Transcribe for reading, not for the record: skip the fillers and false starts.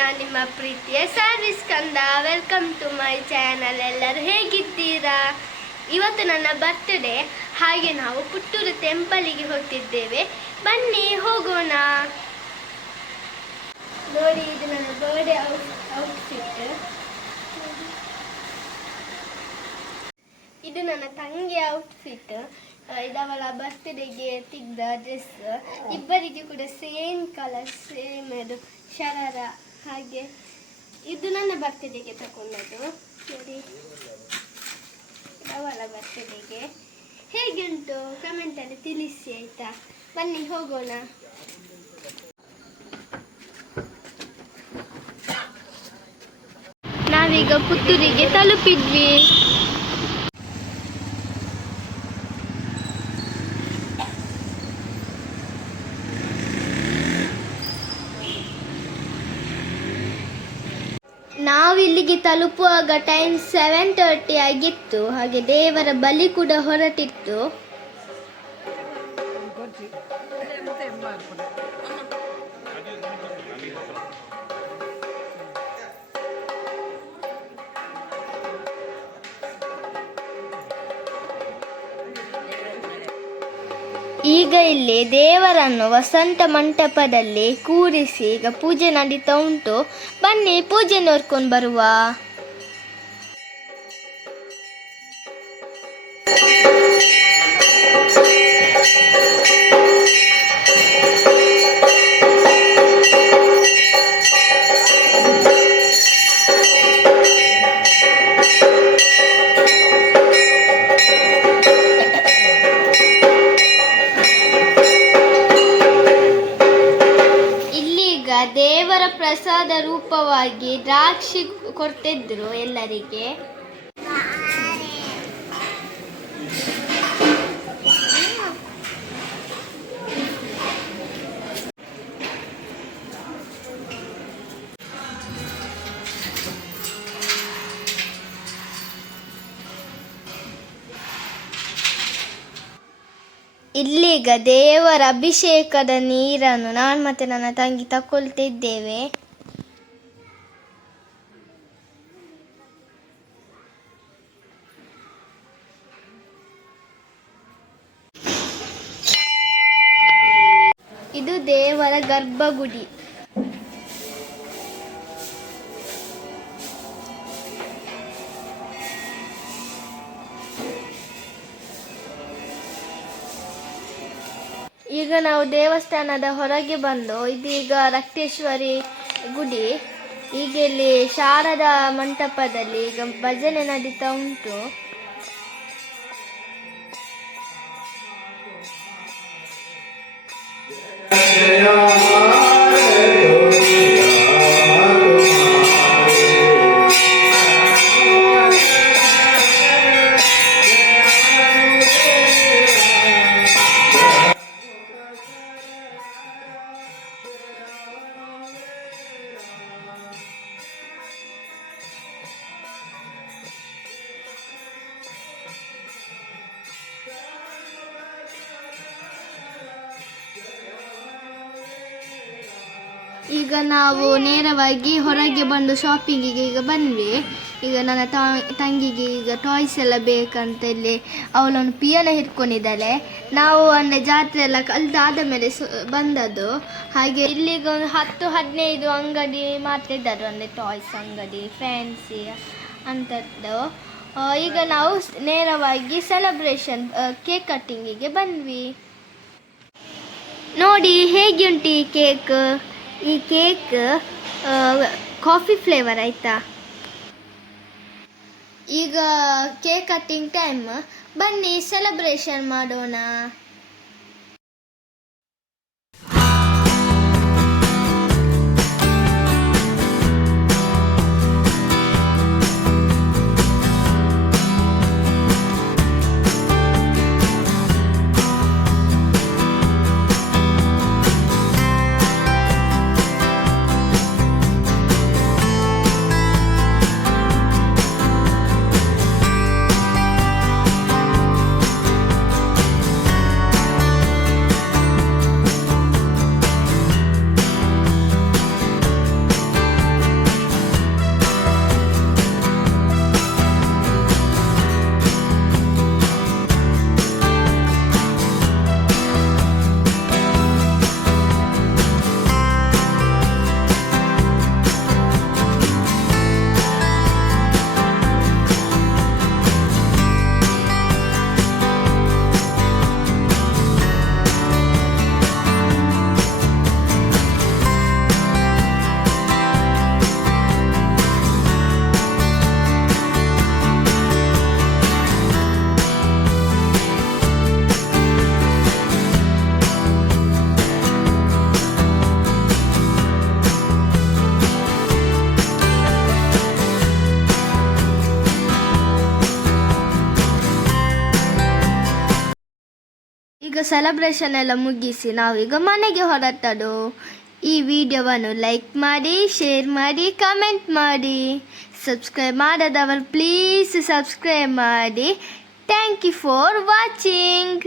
ನಾನು ನಿಮ್ಮ ಪ್ರೀತಿಯ ಸರ್ವಿಸ್ ಕಂದ. Welcome to my channel. ಎಲ್ಲರೂ ಹೇಗಿದ್ದೀರಾ? ಇವತ್ತು ನನ್ನ ಬರ್ತ್ಡೇ, ಹಾಗೆ ನಾವು ಪುತ್ತೂರು ಟೆಂಪಲಿಗೆ ಹೋಗ್ತಿದ್ದೇವೆ. ಬನ್ನಿ ಹೋಗೋಣ. ನೋಡಿ, ಇದು ನನ್ನ ಬರ್ಡೇ ಔಟ್ಫಿಟ್. ಇದು ನನ್ನ ತಂಗಿಯ ಔಟ್ಫಿಟ್. ಇದವಳ ಬರ್ತ್ಡೇಗೆ ತೆಗೆದ ಡ್ರೆಸ್. ಇಬ್ಬರಿಗೂ ಕೂಡ ಸೇಮ್ ಕಲರ್, ಸೇಮ್ ಅದು ಶರಾರ. ಹಾಗೆ ಇದು ನನ್ನ ಬರ್ತ್ಡೇಗೆ ತಗೊಂಡದ್ದು. ಸರಿ, ಅವಳ ಬರ್ತ್ಡೇಗೆ. ಹೇಗೆ ಉಂಟು ಕಮೆಂಟಲ್ಲಿ ತಿಳಿಸಿ ಆಯಿತಾ? ಬನ್ನಿ ಹೋಗೋಣ. ನಾವೀಗ ಪುತ್ತೂರಿಗೆ ತಲುಪಿದ್ವಿ. ನಾವಿಲ್ಲಿಗೆ ತಲುಪುವಾಗ ಟೈಮ್ 7:30 ಆಗಿತ್ತು. ಹಾಗೆ ದೇವರ ಬಲಿ ಕೂಡ ಹೊರಟಿತ್ತು. ಈಗ ಇಲ್ಲಿ ದೇವರನ್ನು ವಸಂತ ಮಂಟಪದಲ್ಲಿ ಕೂರಿಸಿ ಈಗ ಪೂಜೆ ನಡೀತಾ ಉಂಟು. ಬನ್ನಿ ಪೂಜೆ ನೋಡ್ಕೊಂಡು ಬರುವ. ದೇವರ ಪ್ರಸಾದ ರೂಪವಾಗಿ ದ್ರಾಕ್ಷಿ ಕೊಡ್ತಿದ್ರು ಎಲ್ಲರಿಗೆ. ಇಲ್ಲೀಗ ದೇವರ ಅಭಿಷೇಕದ ನೀರನ್ನು ನಾನು ಮತ್ತೆ ನನ್ನ ತಂಗಿ ತಗೊಳ್ತಿದ್ದೇವೆ. ಇದು ದೇವರ ಗರ್ಭಗುಡಿ. ಈಗ ನಾವು ದೇವಸ್ಥಾನದ ಹೊರಗೆ ಬಂದು, ಇದೀಗ ರಕ್ತೇಶ್ವರಿ ಗುಡಿ. ಈಗ ಇಲ್ಲಿ ಶಾರದಾ ಮಂಟಪದಲ್ಲಿ ಈಗ ಭಜನೆ ನಡೀತಾ ಉಂಟು. ಈಗ ನಾವು ನೇರವಾಗಿ ಹೊರಗೆ ಬಂದು ಶಾಪಿಂಗಿಗೆ ಈಗ ಬಂದ್ವಿ. ಈಗ ನನ್ನ ತಂಗಿಗೆ ಈಗ ಟಾಯ್ಸ್ ಎಲ್ಲ ಬೇಕಂತ ಇಲ್ಲಿ ಅವಳನ್ನು ಪಿಯಾನ ಹಿಡ್ಕೊಂಡಿದ್ದಾಳೆ. ನಾವು ಅಂದರೆ ಜಾತ್ರೆ ಎಲ್ಲ ಕಲ್ತಾದ ಮೇಲೆ ಬಂದದ್ದು. ಹಾಗೆ ಇಲ್ಲಿಗ ಒಂದು 10-15 ಅಂಗಡಿ ಮಾಡ್ತಿದ್ದಾರೆ, ಅಂದರೆ ಟಾಯ್ಸ್ ಅಂಗಡಿ, ಫ್ಯಾನ್ಸಿ ಅಂಥದ್ದು. ಈಗ ನಾವು ನೇರವಾಗಿ ಸೆಲೆಬ್ರೇಷನ್ ಕೇಕ್ ಕಟ್ಟಿಂಗಿಗೆ ಬಂದ್ವಿ. ನೋಡಿ ಹೇಗೆ ಉಂಟು ಈ ಕೇಕ್. ಈ ಕೇಕ್ ಕಾಫಿ ಫ್ಲೇವರ್ ಆಯಿತಾ. ಈಗ ಕೇಕ್ ಕಟ್ಟಿಂಗ್ ಟೈಮ್. ಬನ್ನಿ ಸೆಲೆಬ್ರೇಷನ್ ಮಾಡೋಣ. ಸೆಲೆಬ್ರೇಷನ್ ಎಲ್ಲ ಮುಗಿಸಿ ನಾವೀಗ ಮನೆಗೆ ಹೊರಟದು. ಈ ವಿಡಿಯೋವನ್ನು ಲೈಕ್ ಮಾಡಿ, ಶೇರ್ ಮಾಡಿ, ಕಮೆಂಟ್ ಮಾಡಿ. ಸಬ್ಸ್ಕ್ರೈಬ್ ಮಾಡದವರು ಪ್ಲೀಸ್ ಸಬ್ಸ್ಕ್ರೈಬ್ ಮಾಡಿ. Thank you for watching.